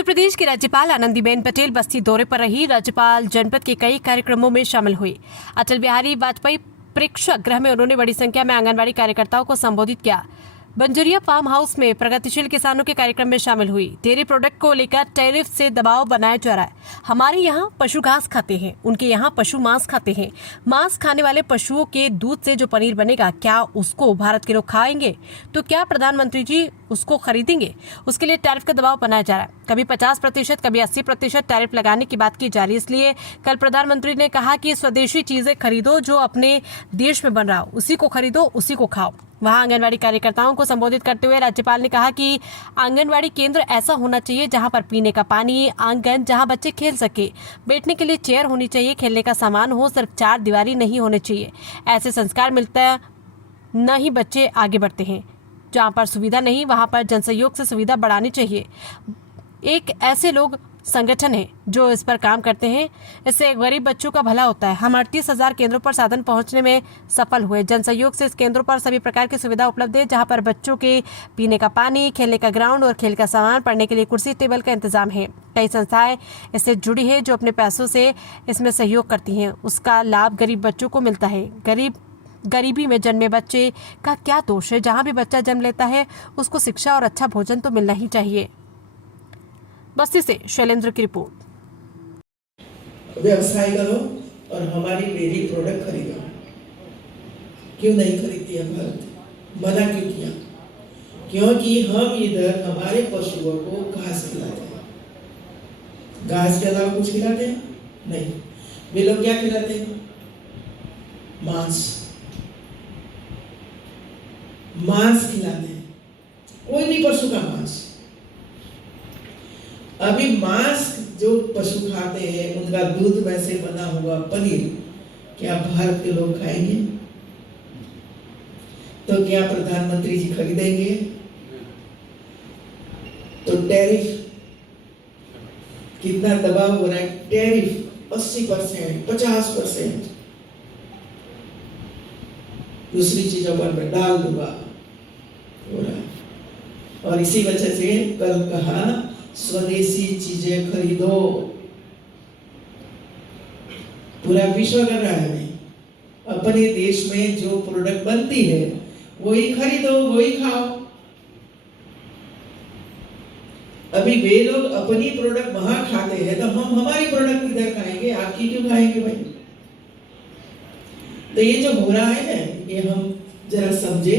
उत्तर प्रदेश की राज्यपाल आनंदीबेन पटेल बस्ती दौरे पर रही। राज्यपाल जनपद के कई कार्यक्रमों में शामिल हुई। अटल बिहारी वाजपेयी प्रेक्षागृह में उन्होंने बड़ी संख्या में आंगनबाड़ी कार्यकर्ताओं को संबोधित किया। बंजरिया फार्म हाउस में प्रगतिशील किसानों के कार्यक्रम में शामिल हुई। डेयरी प्रोडक्ट को लेकर टैरिफ से दबाव बनाया जा रहा है। हमारे यहाँ पशु घास खाते हैं, उनके यहाँ पशु मांस खाते हैं। मांस खाने वाले पशुओं के दूध से जो पनीर बनेगा, क्या उसको भारत के लोग खाएंगे? तो क्या प्रधानमंत्री जी उसको खरीदेंगे? उसके लिए टैरिफ का दबाव बनाया जा रहा है। कभी 50%, कभी 80% टैरिफ लगाने की बात की जा रही है। इसलिए कल प्रधानमंत्री ने कहा कि स्वदेशी चीजें खरीदो, जो अपने देश में बन रहा हो उसी को खरीदो, उसी को खाओ। वहां आंगनबाड़ी कार्यकर्ताओं को संबोधित करते हुए राज्यपाल ने कहा कि आंगनबाड़ी केंद्र ऐसा होना चाहिए जहां पर पीने का पानी, आंगन जहां बच्चे खेल सके, बैठने के लिए चेयर होनी चाहिए, खेलने का सामान हो, सिर्फ 4 दीवारी नहीं होने चाहिए। ऐसे संस्कार मिलता न ही बच्चे आगे बढ़ते हैं। जहां पर सुविधा नहीं वहां पर जनसहयोग से सुविधा बढ़ानी चाहिए। एक ऐसे लोग संगठन है जो इस पर काम करते हैं। इससे गरीब बच्चों का भला होता है। हम 38,000 केंद्रों पर साधन पहुंचने में सफल हुए। जनसहयोग से इस केंद्रों पर सभी प्रकार की सुविधा उपलब्ध है, जहां पर बच्चों के पीने का पानी, खेलने का ग्राउंड और खेल का सामान, पढ़ने के लिए कुर्सी टेबल का इंतजाम है। कई संस्थाएं इससे जुड़ी है जो अपने पैसों से इसमें सहयोग करती हैं। उसका लाभ गरीब बच्चों को मिलता है। गरीबी में जन्मे बच्चे का क्या दोष है? जहाँ भी बच्चा जन्म लेता है उसको शिक्षा और अच्छा भोजन तो मिलना ही चाहिए। बस्ती से शैलेंद्र की रिपोर्ट। व्यवसाय करो और हमारी डेयरी प्रोडक्ट खरीदो। क्यों नहीं खरीदती है भारत? मना क्यों किया? क्योंकि हम इधर हमारे पशुओं को घास खिलाते हैं। घास के अलावा कुछ खिलाते हैं नहीं। वे लोग क्या खिलाते हैं? मांस खिलाते हैं, कोई भी पशु का मांस। अभी मांस जो पशु खाते हैं उनका दूध में से बना हुआ पनीर क्या भारत के लोग खाएंगे? तो क्या प्रधानमंत्री जी खरीदेंगे? तो टैरिफ कितना दबाव हो रहा है? टैरिफ 80%, 50%। दूसरी चीजों पर मैं डाल दूंगा हो रहा है। और इसी वजह से कल कहा स्वदेशी चीजें खरीदो। पूरा विश्व कर रहा है। अपने देश में जो प्रोडक्ट बनती है वही खरीदो, वही खाओ। अभी वे लोग अपनी प्रोडक्ट वहां खाते हैं तो हम हमारी प्रोडक्ट इधर खाएंगे, आपकी क्यों खाएंगे भाई? तो ये जो हो रहा है ना, ये हम जरा समझे।